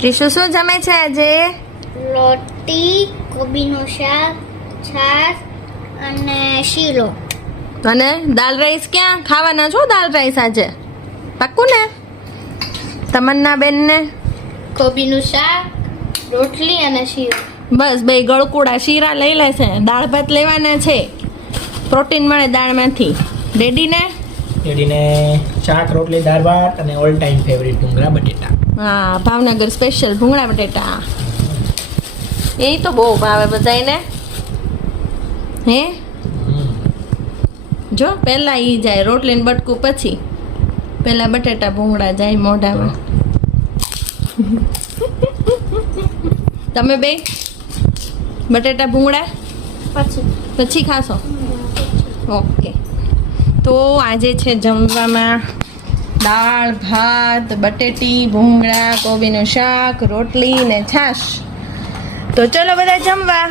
ત્રિશુ શું જમે છે આજે? રોટી, કોબીનું શાક, છાશ અને શીરો. અને દાલ રાઈસ ક્યાં ખાવાના છો? દાલ રાઈસ આજે પાક્કું ને? તમન્ના બેન ને કોબીનું શાક, રોટલી અને શીરો. બસ બે ગળકુડા શીરા લઈ લેશે. દાળ ભાત લેવાના છે, પ્રોટીન મળે દાળમાંથી. ડેડીને શાક, રોટલી, દાળ ભાત અને ઓલ ટાઈમ ફેવરિટ ભૂંગળા બટેટા. હા, ભાવનગર સ્પેશિયલ ભૂંગળા બટેટા. એ તો બહુ ભાવે બધાને. હે જો પહેલા ઈ જાય રોટલી ને બટકું, પછી પહેલા બટેટા ભૂંગળા જાય મોઢામાં. તમે બે બટેટા ભૂંગળા પછી ખાશો? ઓકે. તો આજે છે જમવામાં દાળ ભાત, બટેટી, ભૂંગળા, કોબીનું શાક, રોટલી ને છાશ. તો ચલો બધા જમવા.